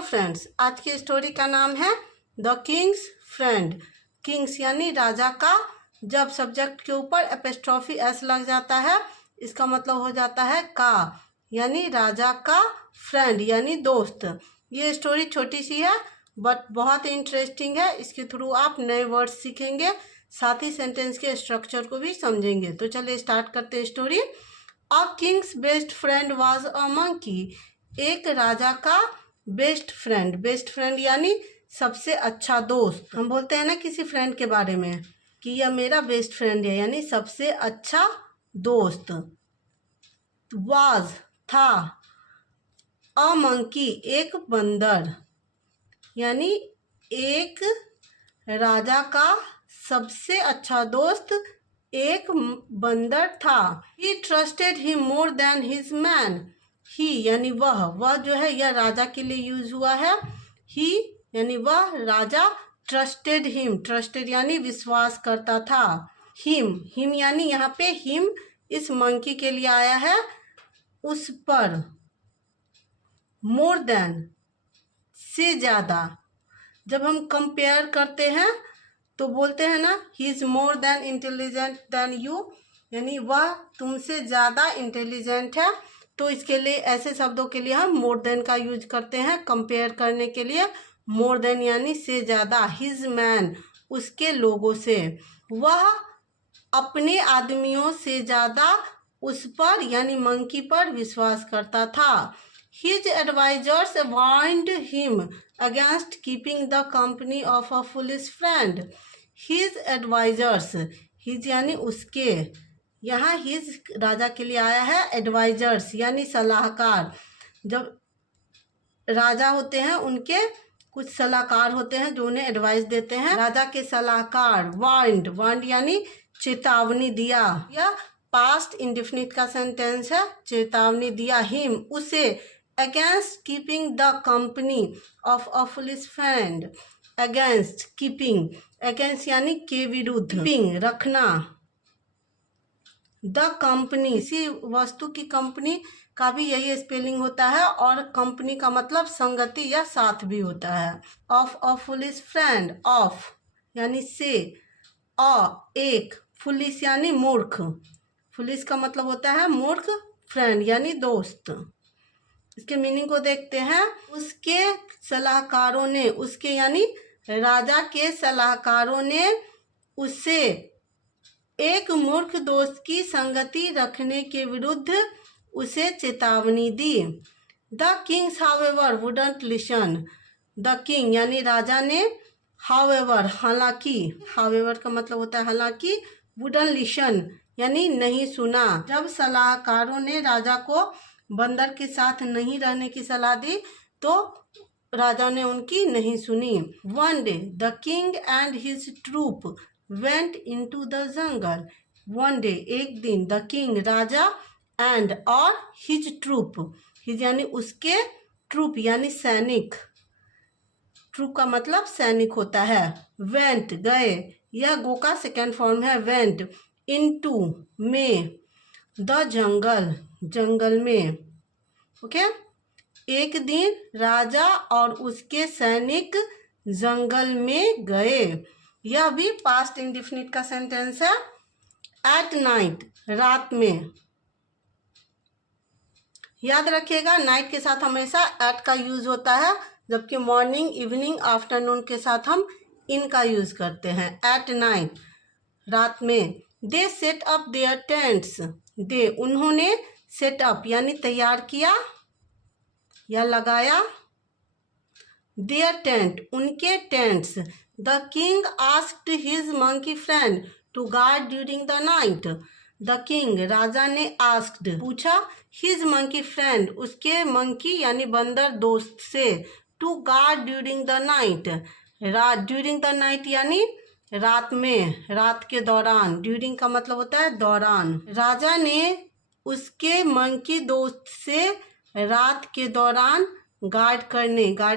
Hello friends, आज की story का नाम है द किंग्स फ्रेंड। किंग्स यानी राजा का। जब सब्जेक्ट के ऊपर एपोस्ट्रोफी एस लग जाता है, इसका मतलब हो जाता है का, यानी राजा का फ्रेंड यानी दोस्त। ये स्टोरी छोटी सी है बट बहुत इंटरेस्टिंग है। इसके थ्रू आप नए वर्ड्स सीखेंगे, साथ ही सेंटेंस के स्ट्रक्चर को भी समझेंगे। तो चलिए स्टार्ट करते हैं story. A Kings best friend was a monkey. एक राजा का बेस्ट फ्रेंड यानी सबसे अच्छा दोस्त। हम बोलते हैं ना किसी फ्रेंड के बारे में कि यह मेरा बेस्ट फ्रेंड है, यानी सबसे अच्छा दोस्त। वाज था, अ मंकी एक बंदर, यानी एक राजा का सबसे अच्छा दोस्त एक बंदर था। He trusted him more than his man. He यानी वह जो है यह राजा के लिए यूज हुआ है। ही यानी वह राजा, ट्रस्टेड यानी विश्वास करता था। हिम यानी यहाँ पे हिम इस मंकी के लिए आया है, उस पर। मोर देन से ज्यादा। जब हम कंपेयर करते हैं तो बोलते हैं ना he is more than intelligent then you, यानी वह तुमसे ज़्यादा इंटेलिजेंट है। तो इसके लिए ऐसे शब्दों के लिए हम मोर देन का यूज करते हैं कंपेयर करने के लिए। मोर देन यानी से ज़्यादा। हिज मैन उसके लोगों से। वह अपने आदमियों से ज़्यादा उस पर यानी मंकी पर विश्वास करता था। His advisors warned him against keeping the company of a foolish friend. His advisors, his यानी उसके, यहाँ his राजा के लिए आया है, advisors यानी सलाहकार। जब राजा होते हैं उनके कुछ सलाहकार होते हैं जो उन्हें एडवाइस देते हैं। राजा के सलाहकार। वार्न्ड यानी चेतावनी दिया, या पास्ट इंडेफिनिट का सेंटेंस है, चेतावनी दिया। हिम उसे, against keeping the company of a foolish friend. Against keeping, against यानी के विरुद्ध, कीपिंग रखना। द कंपनी इसी वस्तु की कंपनी का भी यही स्पेलिंग होता है, और कंपनी का मतलब संगति या साथ भी होता है। Of a foolish friend, of यानी से, एक, फुलिश यानी मूर्ख। फुलिश का मतलब होता है मूर्ख, फ्रेंड यानी दोस्त। इसके मीनिंग को देखते हैं। उसके सलाहकारों ने, उसके यानी राजा के सलाहकारों ने उसे एक मूर्ख दोस्त की संगति रखने के विरुद्ध उसे चेतावनी दी। The kings however wouldn't listen. The king यानी राजा ने, हाउएवर हालांकि, हाउएवर का मतलब होता है हालांकि, वुडंट लिसन यानी नहीं सुना। जब सलाहकारों ने राजा को बंदर के साथ नहीं रहने की सलाह दी तो राजा ने उनकी नहीं सुनी। One day the king and his troop went into the jungle. One day एक दिन, द किंग राजा, एंड और हिज ट्रूप, हिज यानी उसके, ट्रूप यानी सैनिक, ट्रूप का मतलब सैनिक होता है। वेंट गए, यह गो का सेकेंड फॉर्म है वेंट। इनटू में, द जंगल जंगल में। ओके, एक दिन राजा और उसके सैनिक जंगल में गए। यह भी पास्ट इंडेफिनिट का सेंटेंस है। एट नाइट रात में। याद रखिएगा नाइट के साथ हमेशा एट का यूज होता है, जबकि मॉर्निंग, इवनिंग, आफ्टरनून के साथ हम इन का यूज करते हैं। एट नाइट रात में। They set up their tents. They उन्होंने, सेटअप यानी तैयार किया या लगाया। देयर टेंट उनके tents. The king asked his monkey friend to guard during the night. The king राजा ने, आस्क्ड पूछा, हिज मंकी फ्रेंड उसके मंकी यानी बंदर दोस्त से, to guard during the night, during the night यानी रात में, रात के दौरान। ड्यूरिंग का मतलब होता है दौरान। राजा ने उसके मंकी दोस्त से रात के दौरान गार्ड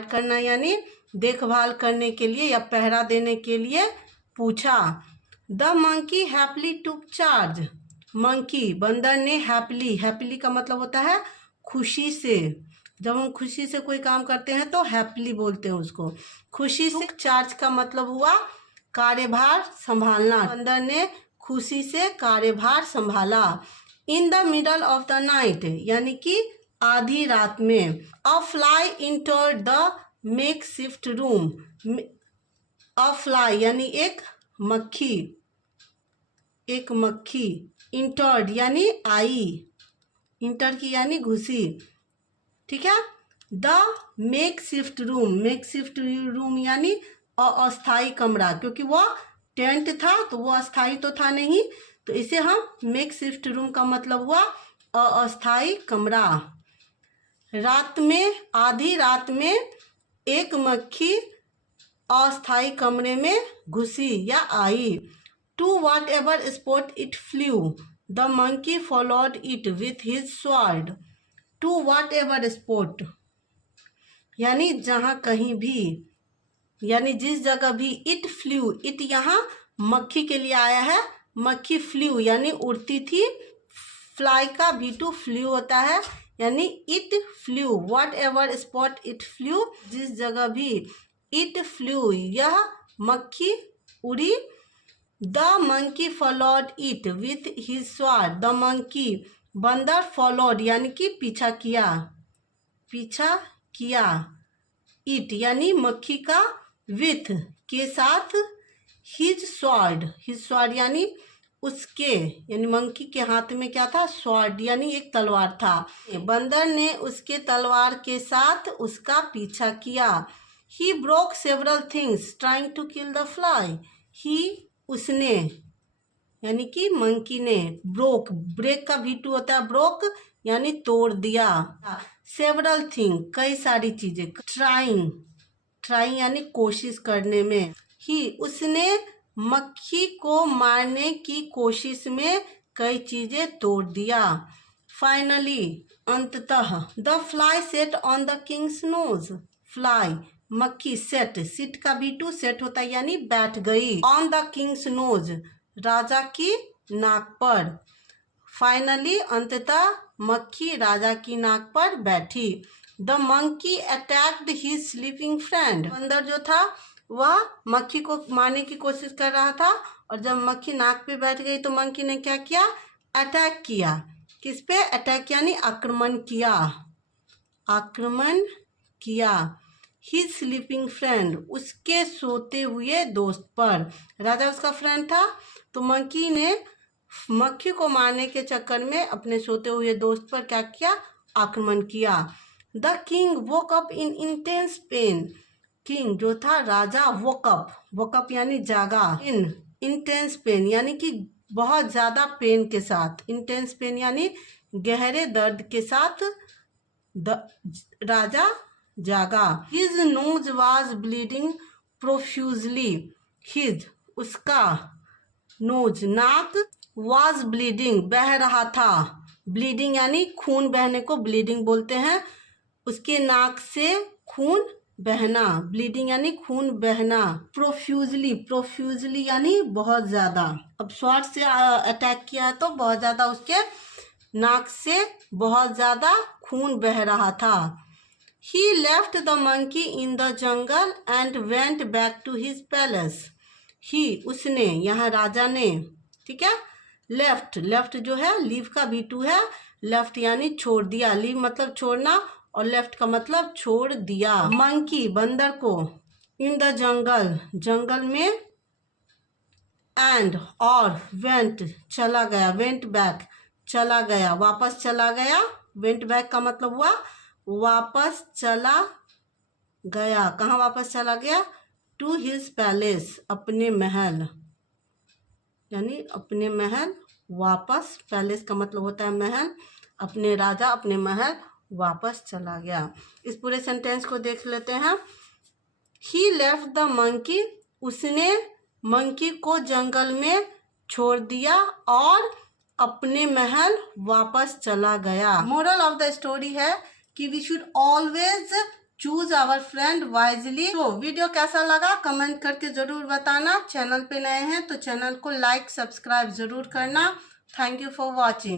करना यानी देखभाल करने के लिए या पहरा देने के लिए पूछा। The monkey happily took charge. Monkey बंदर ने हैप्पीली का मतलब होता है खुशी से, जब हम खुशी से कोई काम करते हैं तो हैप्पीली बोलते हैं उसको। खुशी से चार्ज का मतलब हुआ कार्यभार संभालना। बंदर ने खुशी से कार्यभार संभाला। In the middle of the night यानी कि आधी रात में। अ fly entered the make shift room. A fly यानी एक मक्खी, एक मक्खी। इंटर्ड यानी आई, इंटर की यानी घुसी, ठीक है। The make shift room, make shift room यानी अस्थाई कमरा, क्योंकि वह टेंट था तो वो अस्थाई तो था नहीं, तो इसे हम मेक शिफ्ट रूम का मतलब हुआ अस्थाई कमरा। रात में, आधी रात में एक मक्खी अस्थाई कमरे में घुसी या आई। To whatever spot it flew the monkey followed it with his sword. To whatever spot यानी जहाँ कहीं भी, यानी जिस जगह भी। इट फ्लू, इट यहाँ मक्खी के लिए आया है। मक्खी फ्लू यानी उड़ती थी। फ्लाई का V2 फ्लू होता है, यानी it flu. What ever spot it flu, जिस जगह भी। इट फ्लू यह मक्खी उड़ी। The monkey followed it with his sword. The monkey बंदर, फॉलोड यानी कि पीछा किया, पीछा किया। इट यानी मक्खी का, विथ के साथ। हिज स्वॉर्ड, हिज स्वॉर्ड यानी उसके, यानी मंकी के हाथ में क्या था, स्वॉर्ड यानी एक तलवार था। बंदर ने उसके तलवार के साथ उसका पीछा किया। He broke several things trying to kill the fly. He उसने, यानी कि मंकी ने। ब्रोक, ब्रेक का V2 होता है ब्रोक, यानी तोड़ दिया। सेवरल थिंग कई सारी चीजें। ट्राइंग, ट्राइंग यानी कोशिश करने में। ही उसने मक्खी को मारने की कोशिश में कई चीजें तोड़ दिया। फाइनली अंततः। The fly sat on the king's nose. Fly मक्खी, सेट, सिट का V2 सेट होता है यानी बैठ गई। ऑन द किंग्स नोज राजा की नाक पर। फाइनली अंततः मक्खी राजा की नाक पर बैठी। The monkey attacked his sleeping friend. बंदर जो था वह मक्खी को मारने की कोशिश कर रहा था, और जब मक्खी नाक पे बैठ गई तो मंकी ने क्या किया, अटैक किया। किस पे अटैक यानी आक्रमण किया, आक्रमण किया। हिज स्लीपिंग फ्रेंड उसके सोते हुए दोस्त पर। राजा उसका फ्रेंड था, तो मंकी ने मक्खी को मारने के चक्कर में अपने सोते हुए दोस्त पर क्या किया, आक्रमण किया। The king woke up in intense pen. King जो था राजा, वोकअप, वोकअप यानी जागा। इन इंटेंस पेन यानी कि बहुत ज्यादा पेन के साथ। इंटेंस पेन यानी गहरे दर्द के साथ राजा जागा। His nose was bleeding profusely. His उसका, नोज नाक, वाज ब्लीडिंग बह रहा था। ब्लीडिंग यानी खून बहने को ब्लीडिंग बोलते हैं। उसके नाक से खून बहना, ब्लीडिंग यानी खून बहना। प्रोफ्यूजली, प्रोफ्यूजली यानी बहुत ज्यादा। अब स्वॉर्ड से अटैक किया है तो बहुत ज्यादा उसके नाक से बहुत ज्यादा खून बह रहा था। He left the monkey in the jungle and went back to his palace. He उसने, यहाँ राजा ने, ठीक है। लेफ्ट, लेफ्ट जो है लीव का V2 है। लेफ्ट यानी छोड़ दिया, लीव मतलब छोड़ना, और लेफ्ट का मतलब छोड़ दिया। मंकी बंदर को, इन द जंगल जंगल में, एंड और, वेंट चला गया, वेंट बैक चला गया, वापस चला गया। वेंट बैक का मतलब हुआ वापस चला गया। कहाँ वापस चला गया, टू हिज पैलेस अपने महल, यानी अपने महल वापस। पैलेस का मतलब होता है महल। अपने राजा अपने महल वापस चला गया। इस पूरे सेंटेंस को देख लेते हैं। ही लेफ्ट द मंकी उसने मंकी को जंगल में छोड़ दिया और अपने महल वापस चला गया। मोरल ऑफ द स्टोरी है कि we should always choose our friend wisely. तो वीडियो कैसा लगा कमेंट करके जरूर बताना। चैनल पे नए हैं तो चैनल को लाइक सब्सक्राइब जरूर करना। Thank you for watching.